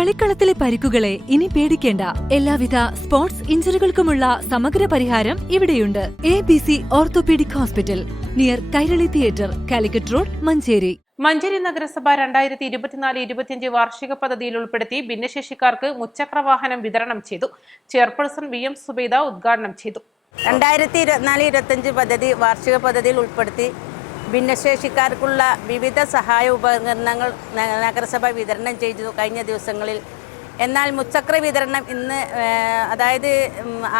കളിക്കളത്തിലെ പരിക്കുകളെ ഇനി പേടിക്കേണ്ട. എല്ലാവിധ സ്പോർട്സ് ഇഞ്ചുറികൾക്കുമുള്ള സമഗ്ര പരിഹാരം ഇവിടെയുണ്ട്. ABC orthopaedic hospital, near Kairali theatre, Calicut road, Manjeri. Manjeri നഗരസഭ 2024-25 വാർഷിക പദ്ധതിയിൽ ഉൾപ്പെടുത്തി ഭിന്നശേഷിക്കാർക്ക് മുച്ചക്രവാഹനം വിതരണം ചെയ്തു. ചെയർപേഴ്സൺ VM സുബൈദ ഉദ്ഘാടനം ചെയ്തു. 2024-25 പദ്ധതി വാർഷിക പദ്ധതിയിൽ ഉൾപ്പെടുത്തി ഭിന്നശേഷിക്കാർക്കുള്ള വിവിധ സഹായ ഉപകരണങ്ങൾ നഗരസഭ വിതരണം ചെയ്തു കഴിഞ്ഞ ദിവസങ്ങളിൽ. എന്നാൽ മുച്ചക്ര വിതരണം ഇന്ന്, അതായത്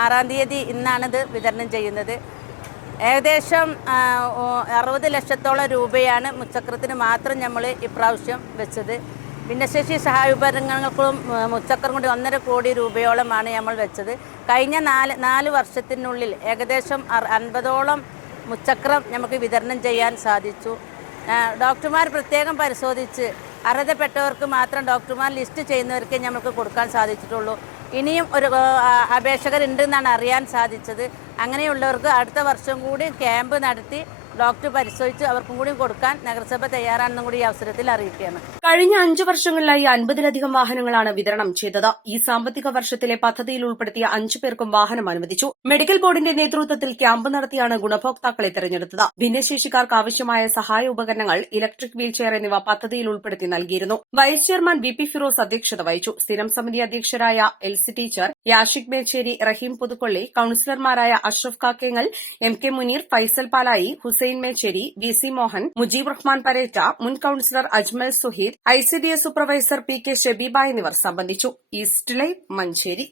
6-ാം തീയതി ഇന്നാണിത് വിതരണം ചെയ്യുന്നത്. ഏകദേശം 60 ലക്ഷത്തോളം രൂപയാണ് മുച്ചക്രത്തിന് മാത്രം നമ്മൾ ഇപ്രാവശ്യം വെച്ചത്. ഭിന്നശേഷി സഹായ ഉപകരണങ്ങൾക്കും മുച്ചക്രം കൊണ്ട് 1.5 കോടി രൂപയോളമാണ് നമ്മൾ വെച്ചത്. കഴിഞ്ഞ 4 വർഷത്തിനുള്ളിൽ ഏകദേശം 50ഓളം മുച്ചക്രം നമുക്ക് വിതരണം ചെയ്യാൻ സാധിച്ചു. ഡോക്ടർമാർ പ്രത്യേകം പരിശോധിച്ച് അർഹതപ്പെട്ടവർക്ക് മാത്രം ഡോക്ടർമാർ ലിസ്റ്റ് ചെയ്യുന്നവർക്ക് നമുക്ക് കൊടുക്കാൻ സാധിച്ചിട്ടുള്ളൂ. ഇനിയും ഒരു അപേക്ഷകരുണ്ടെന്നാണ് അറിയാൻ സാധിച്ചത്. അങ്ങനെയുള്ളവർക്ക് അടുത്ത വർഷം കൂടി ക്യാമ്പ് നടത്തി ഡോക്ടർ പരിശോധിച്ച് അവർക്കും കൂടി കൊടുക്കാൻ നഗരസഭ തയ്യാറാണെന്നും കൂടി ഈ അവസരത്തിൽ അറിയിക്കുകയാണ്. കഴിഞ്ഞ 5 വർഷങ്ങളിലായി 50-ലധികം വാഹനങ്ങളാണ് വിതരണം ചെയ്തത്. ഈ സാമ്പത്തിക വർഷത്തിലെ പദ്ധതിയിൽ ഉൾപ്പെടുത്തിയ 5 പേർക്കും വാഹനം അനുവദിച്ചു. മെഡിക്കൽ ബോർഡിന്റെ നേതൃത്വത്തിൽ ക്യാമ്പ് നടത്തിയാണ് ഗുണഭോക്താക്കളെ തെരഞ്ഞെടുത്തത്. ഭിന്നശേഷിക്കാർക്ക് ആവശ്യമായ സഹായ ഉപകരണങ്ങൾ, ഇലക്ട്രിക് വീൽചെയർ എന്നിവ പദ്ധതിയിൽ ഉൾപ്പെടുത്തി നൽകിയിരുന്നു. വൈസ് ചെയർമാൻ BP ഫിറോസ് അധ്യക്ഷത വഹിച്ചു. സ്ഥിരം സമിതി അധ്യക്ഷരായ LC ടീച്ചർ, യാഷിക് മേച്ചേരി, റഹീം പുതുക്കൊള്ളി, കൌൺസിലർമാരായ അഷ്റഫ് കാക്കേങ്ങൽ, MK മുനീർ, ഫൈസൽ പാലായി, ഹുസൈൻ മേച്ചേരി, VC മോഹൻ, മുജീബ് റഹ്മാൻ പരേറ്റ, മുൻ councillor Ajmal Suheed, ICDS supervisor PK Shabeeba എന്നിവർ സംബന്ധിച്ചു. East Live, Manjeri.